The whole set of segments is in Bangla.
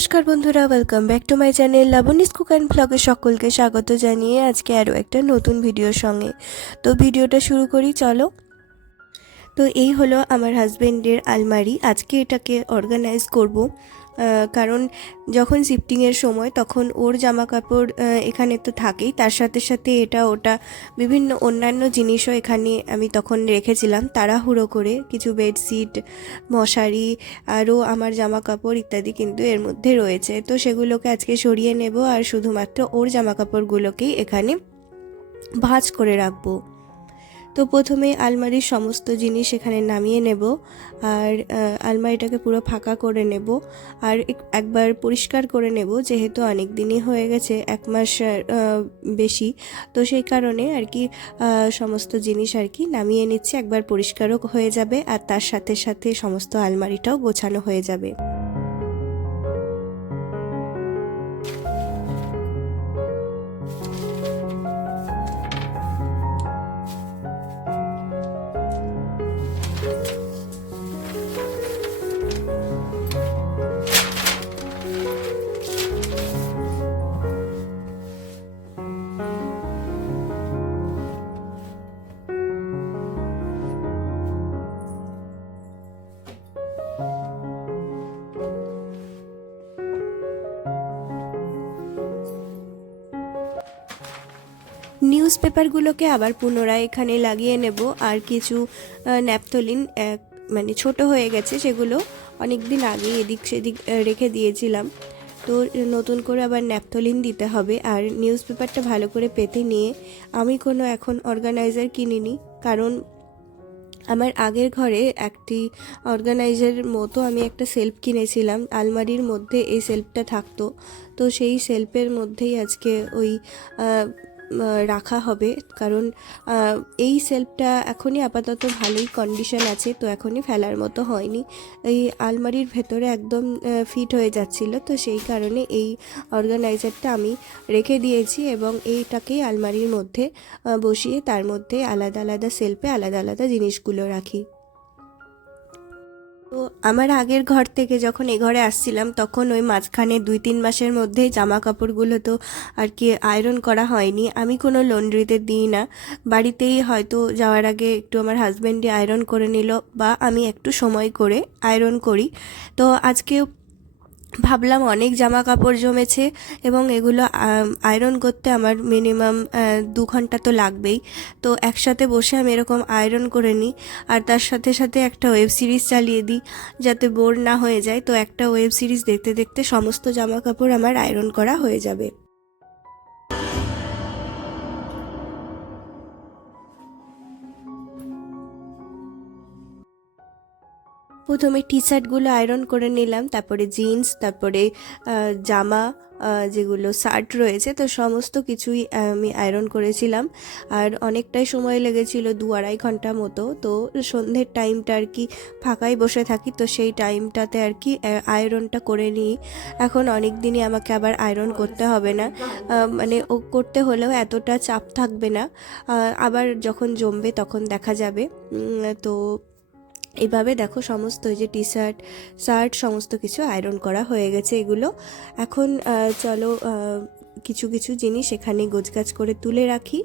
নমস্কার বন্ধুরা, welcome back to my channel Labani's cook and ব্লগে সকলকে স্বাগত জানিয়ে আজকে আরও একটা নতুন ভিডিওর সঙ্গে। তো ভিডিওটা শুরু করি, চলো। তো এই হলো আমার হাজব্যান্ডের আলমারি। আজকে এটাকে অর্গানাইজ করব, কারণ যখন শিফটিংয়ের সময় তখন ওর জামা কাপড় এখানে তো থাকেই, তার সাথে সাথে এটা ওটা বিভিন্ন অন্যান্য জিনিসও এখানে আমি তখন রেখেছিলাম তাড়াহুড়ো করে। কিছু বেডশিট, মশারি, আরও আমার জামা কাপড় ইত্যাদি কিন্তু এর মধ্যে রয়েছে। তো সেগুলোকে আজকে সরিয়ে নেব আর শুধুমাত্র ওর জামা কাপড়গুলোকেই এখানে ভাঁজ করে রাখবো। তো প্রথমে আলমারির সমস্ত জিনিস এখানে নামিয়ে নেব আর আলমারিটাকে পুরো ফাঁকা করে নেব আর একবার পরিষ্কার করে নেব, যেহেতু অনেক দিনই হয়ে গেছে, 1 মাস বেশি। তো সেই কারণে আর কি সমস্ত জিনিস আর কি নামিয়ে নিচ্ছি, একবার পরিষ্কারও হয়ে যাবে আর তার সাথে সাথে সমস্ত আলমারিটাও গোছানো হয়ে যাবে। নিউজ পেপারগুলোকে আবার পুনরায় এখানে লাগিয়ে নেব আর কিছু ন্যাপথলিন মানে ছোট হয়ে গেছে, সেগুলো অনেক দিন আগে এদিক সেদিক রেখে দিয়েছিলাম। তো নতুন করে আবার ন্যাপথলিন দিতে হবে। আর নিউজ পেপারটা ভালো করে পেতে নিয়ে আমি কোনো এখন অর্গানাইজার কিনিনি, কারণ আমার আগের ঘরে একটি অর্গানাইজার মতো আমি একটা সেলফ কিনেছিলাম, আলমারির মধ্যে এই সেলফটা থাকতো। তো সেই সেলফের মধ্যেই আজকে ওই রাখা হবে, কারণ এই সেলফটা এখনই আপাতত ভালোই কন্ডিশন আছে, তো এখনই ফেলার মতো হয়নি। এই আলমারির ভেতরে একদম ফিট হয়ে যাচ্ছিল, তো সেই কারণে এই অর্গানাইজারটা আমি রেখে দিয়েছি এবং এইটাকেই আলমারির মধ্যে বসিয়ে তার মধ্যে আলাদা আলাদা সেলফে আলাদা আলাদা জিনিসগুলো রাখি। তো আমার আগের ঘর থেকে যখন এ ঘরে আসছিলাম তখন ওই মাঝখানে 2-3 মাসের মধ্যেই জামা কাপড়গুলো তো আর কি আয়রন করা হয়নি। আমি কোনো লন্ড্রিতে দিই না, বাড়িতেই হয়তো যাওয়ার আগে একটু আমার হাজব্যান্ডই আয়রন করে নিল বা আমি একটু সময় করে আয়রন করি। তো আজকে ভাবলাম অনেক জামা কাপড় জমেছে এবং এগুলো আয়রন করতে আমার মিনিমাম 2 ঘন্টা তো লাগবেই। তো একসাথে বসে আমি এরকম আয়রন করে নিই আর তার সাথে সাথে একটা ওয়েব সিরিজ চালিয়ে দিই, যাতে বোর না হয়ে যায়। তো একটা ওয়েব সিরিজ দেখতে দেখতে সমস্ত জামা কাপড় আমার আয়রন করা হয়ে যাবে। প্রথমে টি শার্টগুলো আয়রন করে নিলাম, তারপরে জিন্স, তারপরে জামা, যেগুলো শার্ট রয়েছে, তো সমস্ত কিছুই আমি আয়রন করেছিলাম। আর অনেকটাই সময় লেগেছিল, 2-2.5 ঘন্টা মতো। তো সন্ধ্যের টাইমটা আর কি ফাঁকাই বসে থাকি, তো সেই টাইমটাতে আর কি আয়রনটা করে নিই। এখন অনেক দিনই আমাকে আবার আয়রন করতে হবে না, মানে ও করতে হলেও এতটা চাপ থাকবে না। আবার যখন জমবে তখন দেখা যাবে। তো এইভাবে দেখো সমস্ত যে টি শার্ট, শার্ট সমস্ত কিছু আয়রন করা হয়ে গেছে। এগুলো এখন চলো কিছু কিছু জিনিস এখানে গোছগাছ করে তুলে রাখি।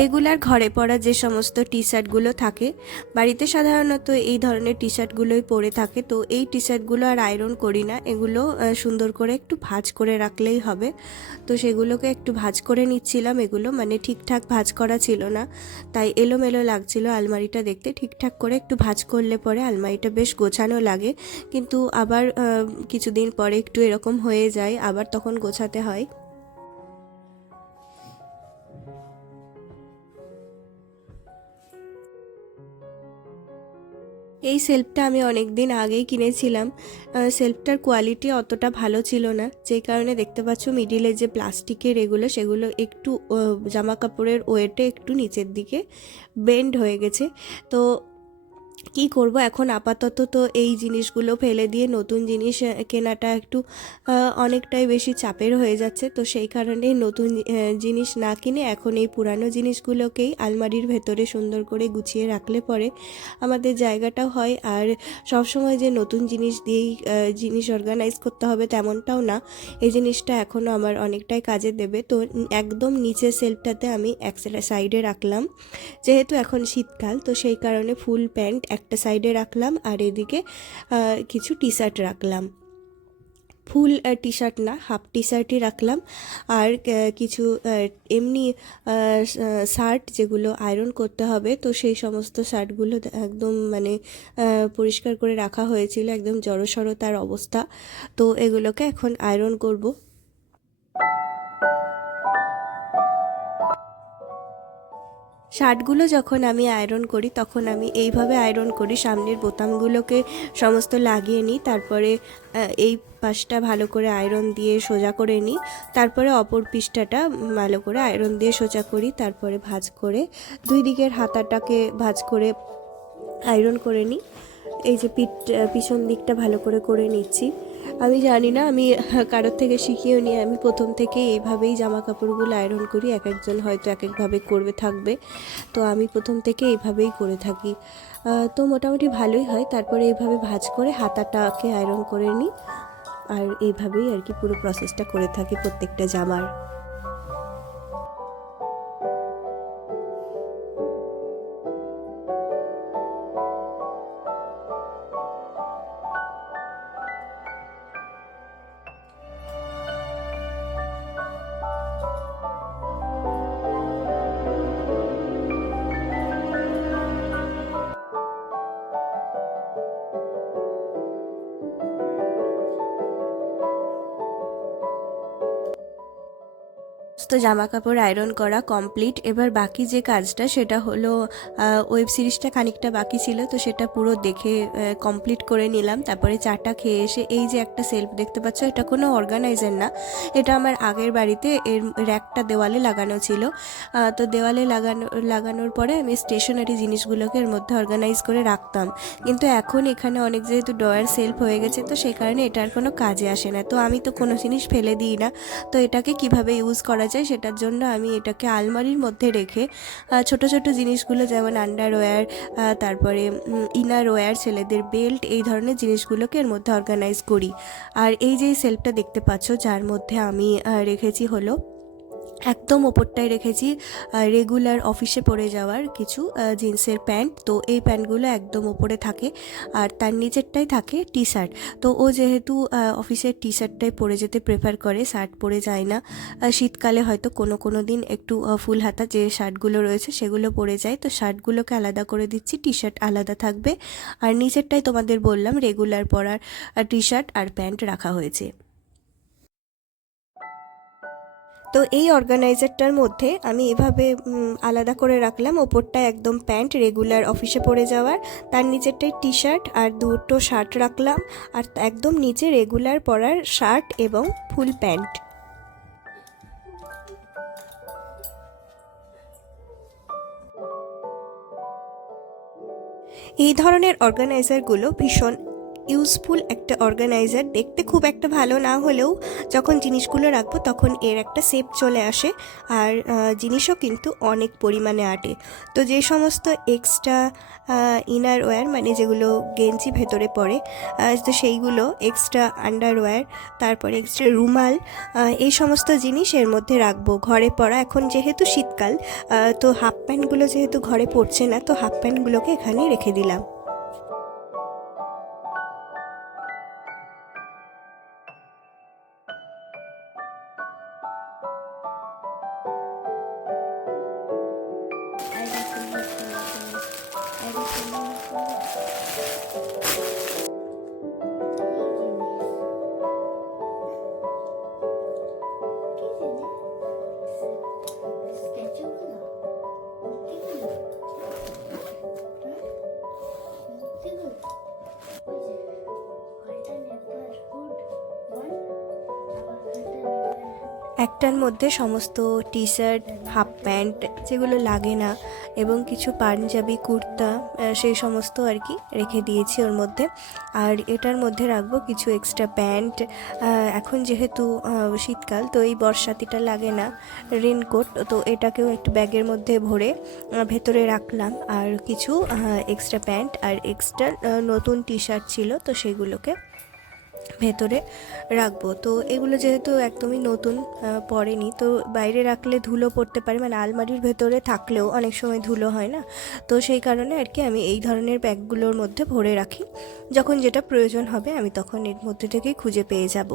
রেগুলার ঘরে পরা যে সমস্ত টি শার্টগুলো থাকে, বাড়িতে সাধারণত এই ধরনের টি শার্টগুলোই পরে থাকে। তো এই টি শার্টগুলো আর আয়রন করি না, এগুলো সুন্দর করে একটু ভাঁজ করে রাখলেই হবে। তো সেগুলোকে একটু ভাঁজ করে নিচ্ছিলাম, এগুলো মানে ঠিকঠাক ভাঁজ করা ছিল না, তাই এলোমেলো লাগছিল আলমারিটা দেখতে। ঠিকঠাক করে একটু ভাঁজ করলে পরে আলমারিটা বেশ গোছানো লাগে, কিন্তু আবার কিছুদিন পরে একটু এরকম হয়ে যায়, আবার তখন গোছাতে হয়। এই সেলফটা আমি অনেক দিন আগেই কিনেছিলাম। সেলফটার কোয়ালিটি অতটা ভালো ছিল না, যে কারণে দেখতে পাচ্ছ মিডিলে যে প্লাস্টিকের এগুলো, সেগুলো একটু জামা কাপড়ের ওয়েটে একটু নিচের দিকে বেন্ড হয়ে গেছে। তো কি করব এখন আপাতত তো এই জিনিসগুলো ফেলে দিয়ে নতুন জিনিস কেনাটা একটু অনেকটাই বেশি চাপের হয়ে যাচ্ছে। তো সেই কারণেই নতুন জিনিস না কিনে এখন এই পুরানো জিনিসগুলোকেই আলমারির ভেতরে সুন্দর করে গুছিয়ে রাখলে পরে আমাদের জায়গাটাও হয়। আর সবসময় যে নতুন জিনিস দিয়েই জিনিস অর্গানাইজ করতে হবে তেমনটাও না, এই জিনিসটা এখনও আমার অনেকটাই কাজে দেবে। তো একদম নিচের সেলফটাতে আমি এক সাইডে রাখলাম, যেহেতু এখন শীতকাল তো সেই কারণে ফুল প্যান্ট একটা সাইডে রাখলাম আর এদিকে কিছু টি শার্ট রাখলাম। ফুল টি শার্ট না, হাফ টি শার্টই রাখলাম। আর কিছু এমনি শার্ট যেগুলো আয়রন করতে হবে, তো সেই সমস্ত শার্টগুলো একদম মানে পরিষ্কার করে রাখা হয়েছিল, একদম জড়সড় তার অবস্থা। তো এগুলোকে এখন আয়রন করব। শার্টগুলো যখন আমি আয়রন করি তখন আমি এইভাবে আয়রন করি, সামনের বোতামগুলোকে সমস্ত লাগিয়ে নিই, তারপরে এই পাশটা ভালো করে আয়রন দিয়ে সোজা করে নিই, তারপরে অপর পিঠটাটা ভালো করে আয়রন দিয়ে সোজা করি, তারপরে ভাঁজ করে দুই দিকের হাতাটাকে ভাঁজ করে আয়রন করে নিই। এই যে পিছন দিকটা ভালো করে নিচ্ছি। আমি জানি না, আমি কারোর থেকে শিখিয়েও নিয়ে আমি প্রথম থেকে এইভাবেই জামা কাপড়গুলো আয়রন করি। এক একজন হয়তো এক একভাবে করবে থাকবে, তো আমি প্রথম থেকে এইভাবেই করে থাকি। তো মোটামুটি ভালোই হয়। তারপরে এইভাবে ভাঁজ করে হাতাটাকে আয়রন করে নিই, আর এইভাবেই আর কি পুরো প্রসেসটা করে থাকি প্রত্যেকটা জামার। তো জামা কাপড় আয়রন করা কমপ্লিট। এবার বাকি যে কাজটা সেটা হলো ওয়েব সিরিজটা খানিকটা বাকি ছিল, তো সেটা পুরো দেখে কমপ্লিট করে নিলাম। তারপরে চাটা খেয়ে এসে এই যে একটা সেলফ দেখতে পাচ্ছ, এটা কোনো অর্গানাইজার না, এটা আমার আগের বাড়িতে এর র্যাকটা দেওয়ালে লাগানো ছিল। তো দেওয়ালে লাগানোর পরে আমি স্টেশনারি জিনিসগুলোকে এর মধ্যে অর্গানাইজ করে রাখতাম, কিন্তু এখন এখানে অনেক যেহেতু ডয়ার সেলফ হয়ে গেছে তো সেই কারণে এটার কোনো কাজে আসে না। তো আমি তো কোনো জিনিস ফেলে দিই না, তো এটাকে কিভাবে ইউজ করা যায় সেটার জন্য আমি এটাকে আলমারির মধ্যে রেখে ছোট ছোট জিনিসগুলো যেমন আন্ডারওয়্যার, তারপরে ইনার ওয়্যার, ছেলেদের বেল্ট, এই ধরনের জিনিসগুলোকে এর মধ্যে অর্গানাইজ করি। আর এই যে সেলফটা দেখতে পাচ্ছ যার মধ্যে আমি রেখেছি হলো একদম ওপরটায় রেখেছি রেগুলার অফিসে পরে যাওয়ার কিছু জিন্সের প্যান্ট। তো এই প্যান্টগুলো একদম ওপরে থাকে, আর তার নিচেরটাই থাকে টি শার্ট। তো ও যেহেতু অফিসের টি শার্টটাই পরে যেতে প্রেফার করে, শার্ট পরে যায় না। শীতকালে হয়তো কোনো দিন একটু ফুল হাতা যে শার্টগুলো রয়েছে সেগুলো পরে যায়, তো শার্টগুলোকে আলাদা করে দিচ্ছি, টি শার্ট আলাদা থাকবে। আর নিচেরটাই তোমাদের বললাম রেগুলার পরার টি শার্ট আর প্যান্ট রাখা হয়েছে। তো এই অর্গানাইজারটার মধ্যে আমি এভাবে আলাদা করে রাখলাম, ওপরটা একদম প্যান্ট রেগুলার অফিসে পরে যাওয়ার, তার নিচেরটাই টি শার্ট আর দুটো শার্ট রাখলাম, আর একদম নিচে রেগুলার পরার শার্ট এবং ফুল প্যান্ট। এই ধরনের অর্গানাইজারগুলো ভীষণ ইউজফুল একটা অর্গানাইজার। দেখতে খুব একটা ভালো না হলেও যখন জিনিসগুলো রাখবো তখন এর একটা শেপ চলে আসে, আর জিনিসও কিন্তু অনেক পরিমাণে আটে। তো যে সমস্ত এক্সট্রা ইনার ওয়্যার মানে যেগুলো গেঞ্জি ভেতরে পড়ে, তো সেইগুলো এক্সট্রা আন্ডারওয়্যার, তারপরে এক্সট্রা রুমাল, এই সমস্ত জিনিস এর মধ্যে রাখবো। ঘরে পরা এখন যেহেতু শীতকাল, তো হাফ প্যান্টগুলো যেহেতু ঘরে পড়ছে না, তো হাফ প্যান্টগুলোকে এখানেই রেখে দিলাম। একটার মধ্যে সমস্ত টি শার্ট, হাফ প্যান্ট যেগুলো লাগে না এবং কিছু পাঞ্জাবি, কুর্তা সেই সমস্ত আর কি রেখে দিয়েছি ওর মধ্যে। আর এটার মধ্যে রাখবো কিছু এক্সট্রা প্যান্ট। এখন যেহেতু শীতকাল, তো এই বর্ষাতিটা লাগে না, রেনকোট, তো এটাকেও একটু ব্যাগের মধ্যে ভরে ভেতরে রাখলাম। আর কিছু এক্সট্রা প্যান্ট আর এক্সট্রা নতুন টি শার্ট ছিল, তো সেগুলোকে ভেতরে রাখবো। তো এগুলো যেহেতু একদমই নতুন, পরেনি, তো বাইরে রাখলে ধুলো পড়তে পারে, মানে আলমারির ভেতরে থাকলেও অনেক সময় ধুলো হয় না, তো সেই কারণে আর কি আমি এই ধরনের ব্যাগগুলোর মধ্যে ভরে রাখি। যখন যেটা প্রয়োজন হবে আমি তখন এর মধ্যে থেকেই খুঁজে পেয়ে যাব।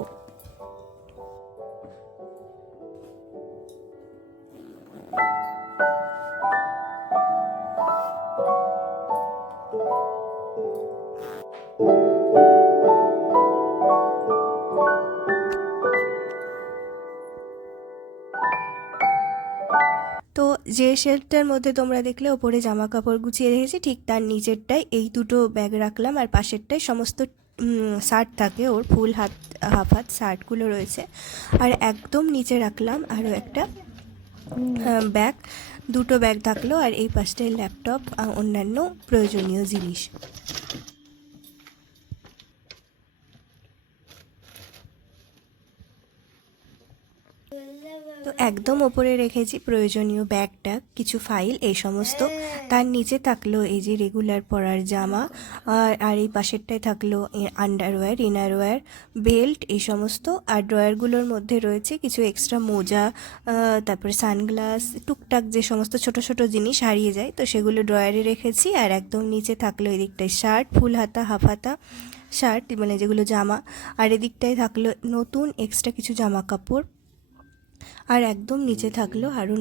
তো যে শেলফটার মধ্যে তোমরা দেখলে ওপরে জামা কাপড় গুছিয়ে রেখেছি, ঠিক তার নিচেরটায় এই দুটো ব্যাগ রাখলাম, আর পাশেরটায় সমস্ত শার্ট থাকে, ওর ফুল হাত হাফ হাত শার্টগুলো রয়েছে। আর একদম নিচে রাখলাম আরও একটা ব্যাগ, দুটো ব্যাগ থাকলো, আর এই পাশটায় ল্যাপটপ অন্যান্য প্রয়োজনীয় জিনিস। তো একদম ওপরে রেখেছি প্রয়োজনীয় ব্যাগটা, কিছু ফাইল, এই সমস্ত। তার নিচে থাকলো এই যে রেগুলার পরার জামা, আর এই পাশেরটায় থাকলো আন্ডারওয়্যার, ইনারওয়্যার, বেল্ট, এই সমস্ত। আর ড্রয়ারগুলোর মধ্যে রয়েছে কিছু এক্সট্রা মোজা, তারপরে সানগ্লাস, টুকটাক যে সমস্ত ছোট ছোট জিনিস হারিয়ে যায়, তো সেগুলো ড্রয়ারে রেখেছি। আর একদম নিচে থাকলো এদিকটায় শার্ট, ফুল হাতা, হাফ হাতা শার্ট, মানে যেগুলো জামা। আর এদিকটায় থাকলো নতুন এক্সট্রা কিছু জামা কাপড়। আর একদম নিচে থাকলো আরও